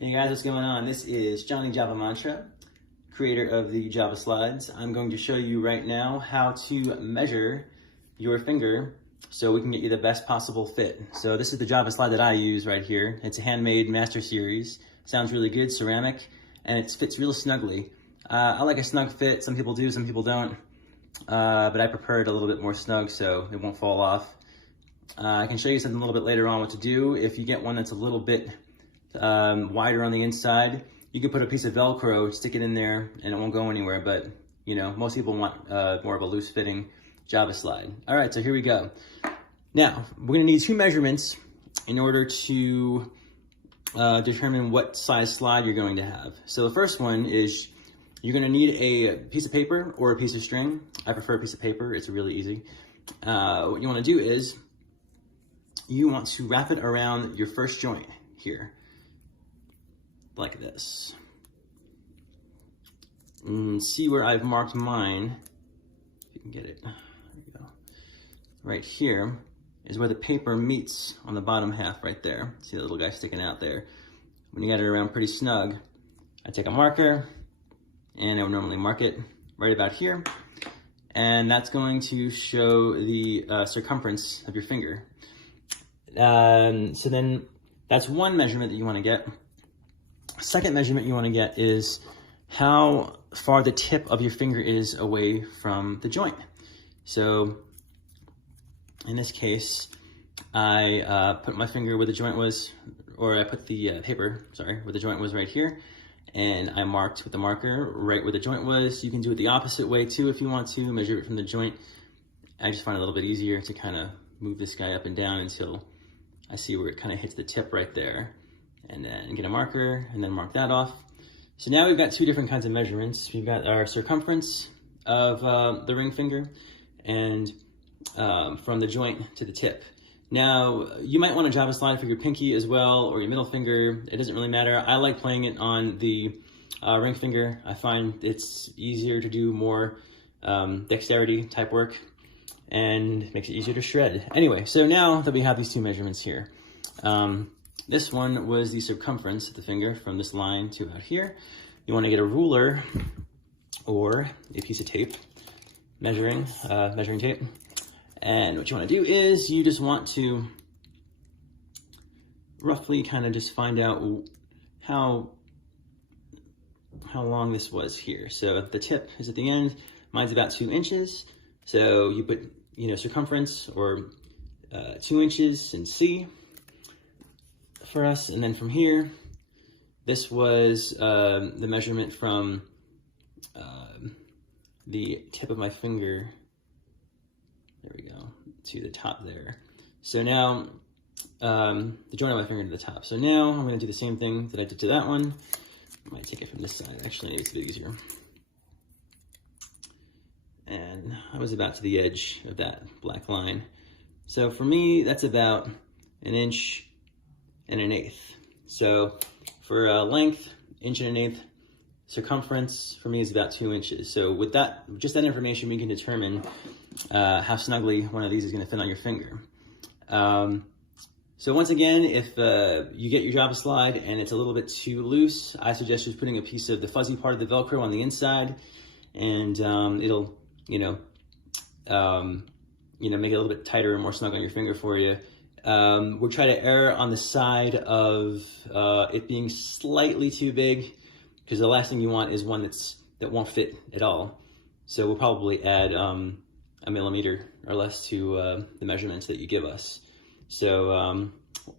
Hey guys, what's going on? This is Johnny Java Mantra, creator of the Java Slides. I'm going to show you right now how to measure your finger so we can get you the best possible fit. So this is the Java Slide that I use right here. It's a handmade Master Series. Sounds really good, ceramic, and it fits real snugly. I like a snug fit. Some people do, some people don't, but I prefer it a little bit more snug so it won't fall off. I can show you something a little bit later on what to do. If you get one that's a little bit wider on the inside, you can put a piece of Velcro, stick it in there, and it won't go anywhere. But you know, most people want more of a loose fitting Java Slide. All right, so here we go. Now we're gonna need two measurements in order to determine what size slide you're going to have. So the first one is you're gonna need a piece of paper or a piece of string. I prefer a piece of paper, it's really easy. What you wanna do is you want to wrap it around your first joint here, like this. And see where I've marked mine, if you can get it, there you go. Right here is where the paper meets on the bottom half right there. See the little guy sticking out there? When you got it around pretty snug, I take a marker and I would normally mark it right about here. And that's going to show the circumference of your finger. So then that's one measurement that you want to get. Second measurement you want to get is how far the tip of your finger is away from the joint. So in this case, I put my finger where the joint was, or I put the paper, sorry, where the joint was right here, and I marked with the marker right where the joint was. You can do it the opposite way too if you want to, measure it from the joint. I just find it a little bit easier to kind of move this guy up and down until I see where it kind of hits the tip right there, and then get a marker and then mark that off. So now we've got two different kinds of measurements. We've got our circumference of the ring finger and from the joint to the tip. Now you might want a Java Slide for your pinky as well, or your middle finger. It doesn't really matter. I like playing it on the ring finger. I find it's easier to do more dexterity type work and makes it easier to shred. Anyway, so now that we have these two measurements here, this one was the circumference of the finger from this line to out here. You want to get a ruler or a piece of tape, measuring tape. And what you want to do is you just want to roughly kind of just find out how long this was here. So the tip is at the end. Mine's about 2 inches. So you put, you know, circumference or 2 inches in C for us. And then from here, this was the measurement from the tip of my finger, there we go, to the top there. So now, the joint of my finger to the top. So now I'm gonna do the same thing that I did to that one. I might take it from this side, actually, maybe it's a bit easier. And I was about to the edge of that black line. So for me, that's about 1 inch and 1/8. So for length, 1 1/8 inch, circumference for me is about 2 inches. So with that, just that information, we can determine how snugly one of these is gonna fit on your finger. So once again, if you get your Java Slide and it's a little bit too loose, I suggest just putting a piece of the fuzzy part of the Velcro on the inside, and it'll, make it a little bit tighter and more snug on your finger for you. We'll try to err on the side of it being slightly too big, because the last thing you want is one that won't fit at all. So we'll probably add a millimeter or less to the measurements that you give us. So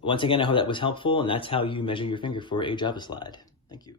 once again, I hope that was helpful, and that's how you measure your finger for a Java Slide. Thank you.